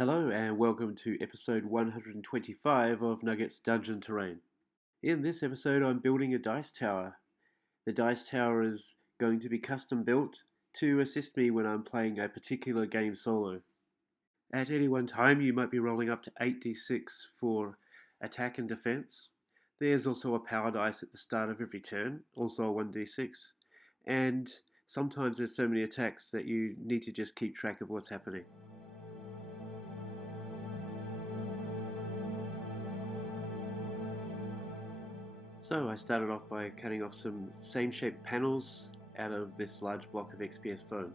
Hello and welcome to episode 125 of Nugget's Dungeon Terrain. In this episode, I'm building a dice tower. The dice tower is going to be custom built to assist me when I'm playing a particular game solo. At any one time, you might be rolling up to 8d6 for attack and defense. There's also a power dice at the start of every turn, also a 1d6. And sometimes there's so many attacks that you need to just keep track of what's happening. So I started off by cutting off some same shaped panels out of this large block of XPS foam.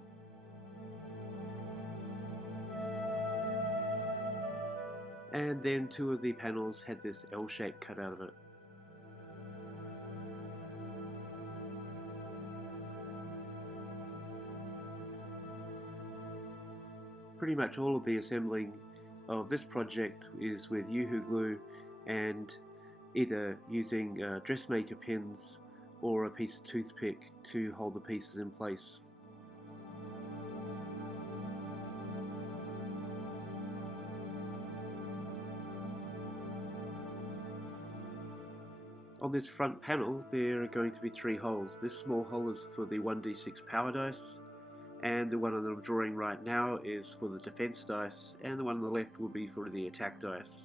And then two of the panels had this L shape cut out of it. Pretty much all of the assembling of this project is with Yoo-Hoo glue and either using dressmaker pins or a piece of toothpick to hold the pieces in place. On this front panel there are going to be three holes. This small hole is for the 1d6 power dice, and the one that I'm drawing right now is for the defense dice, and the one on the left will be for the attack dice.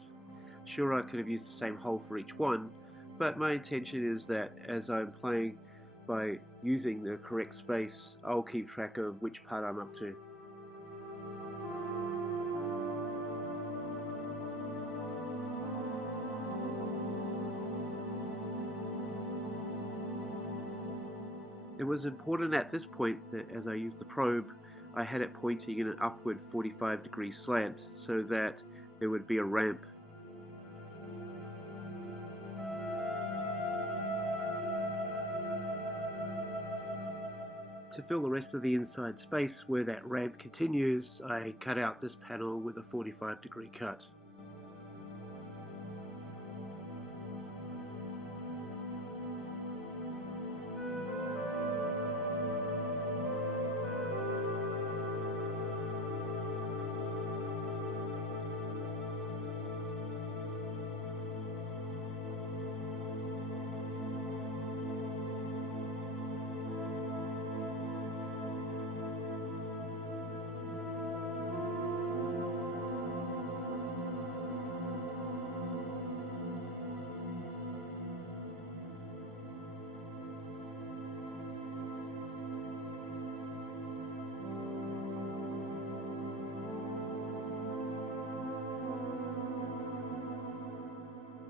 Sure, I could have used the same hole for each one, but my intention is that as I'm playing by using the correct space, I'll keep track of which part I'm up to. It was important at this point that as I used the probe, I had it pointing in an upward 45-degree slant so that there would be a ramp. To fill the rest of the inside space where that ramp continues, I cut out this panel with a 45-degree cut.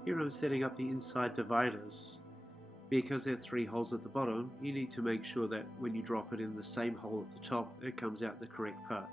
Here I'm setting up the inside dividers. Because there are three holes at the bottom, you need to make sure that when you drop it in the same hole at the top, it comes out the correct part.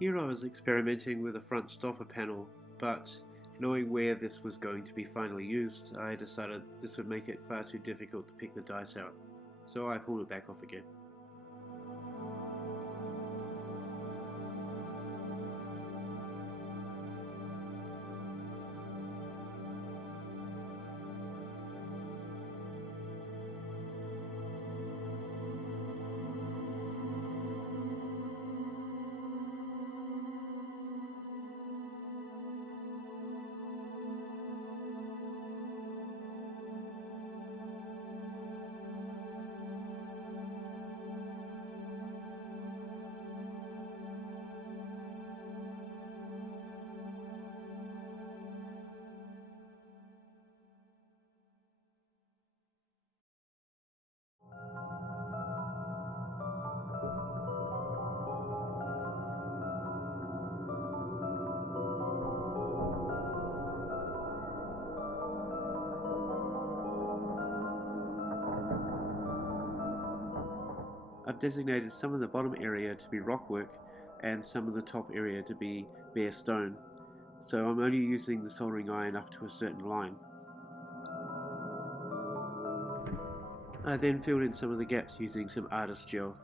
Here I was experimenting with a front stopper panel, but knowing where this was going to be finally used, I decided this would make it far too difficult to pick the dice out, so I pulled it back off again. I've designated some of the bottom area to be rockwork and some of the top area to be bare stone, so I'm only using the soldering iron up to a certain line. I then filled in some of the gaps using some artist gel.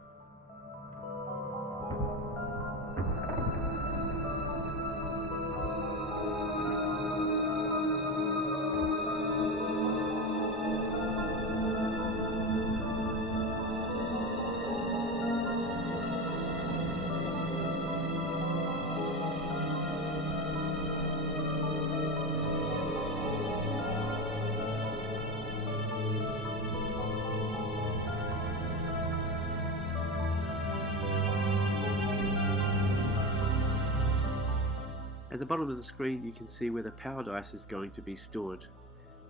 At the bottom of the screen you can see where the power dice is going to be stored.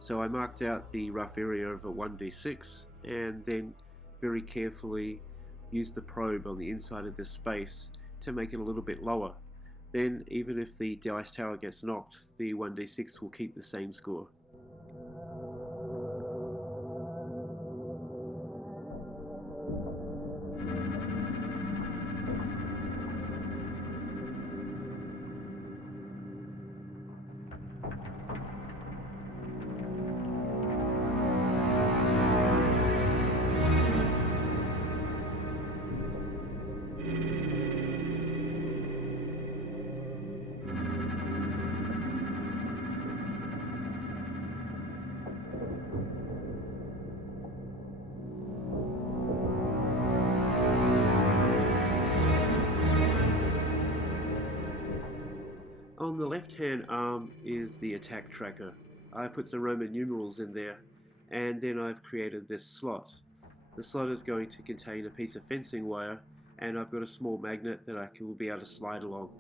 So I marked out the rough area of a 1d6 and then very carefully used the probe on the inside of this space to make it a little bit lower. Then even if the dice tower gets knocked, the 1d6 will keep the same score. On the left hand arm is the attack tracker. I put some Roman numerals in there and then I've created this slot. The slot is going to contain a piece of fencing wire and I've got a small magnet that I will be able to slide along.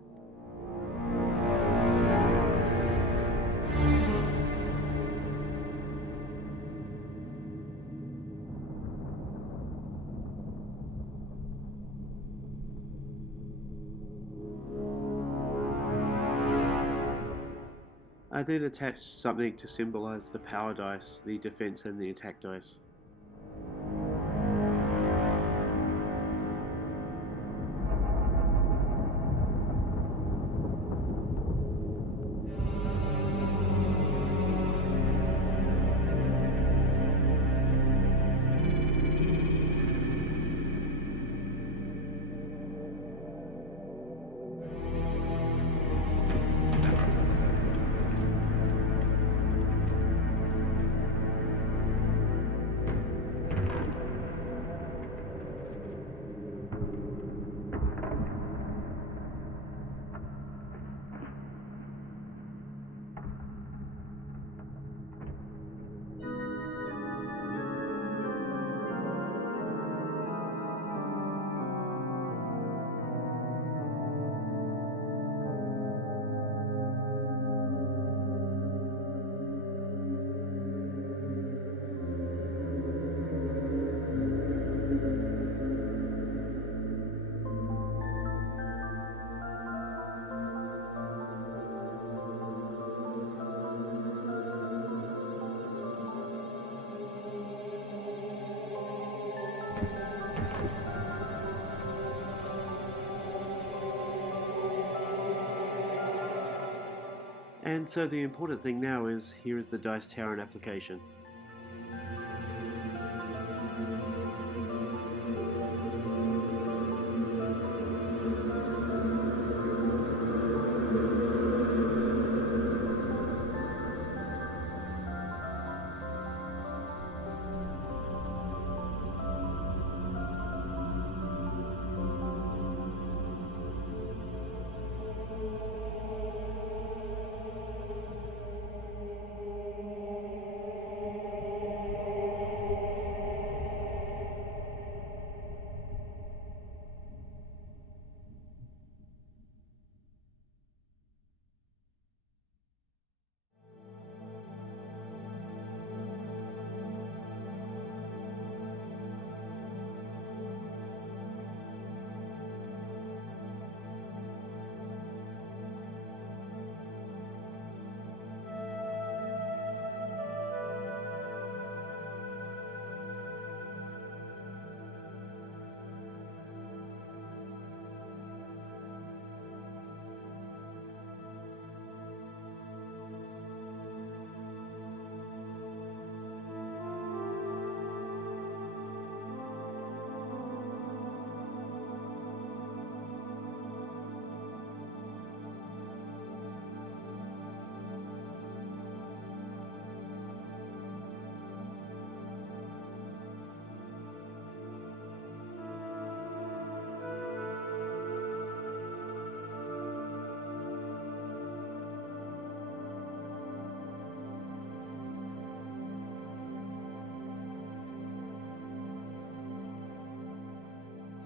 I then attached something to symbolize the power dice, the defense and the attack dice. And so the important thing now is, here is the dice tower in application.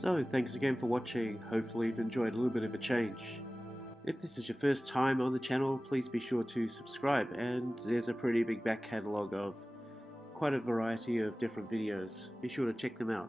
So thanks again for watching, hopefully you've enjoyed a little bit of a change. If this is your first time on the channel, please be sure to subscribe, and there's a pretty big back catalogue of quite a variety of different videos. Be sure to check them out.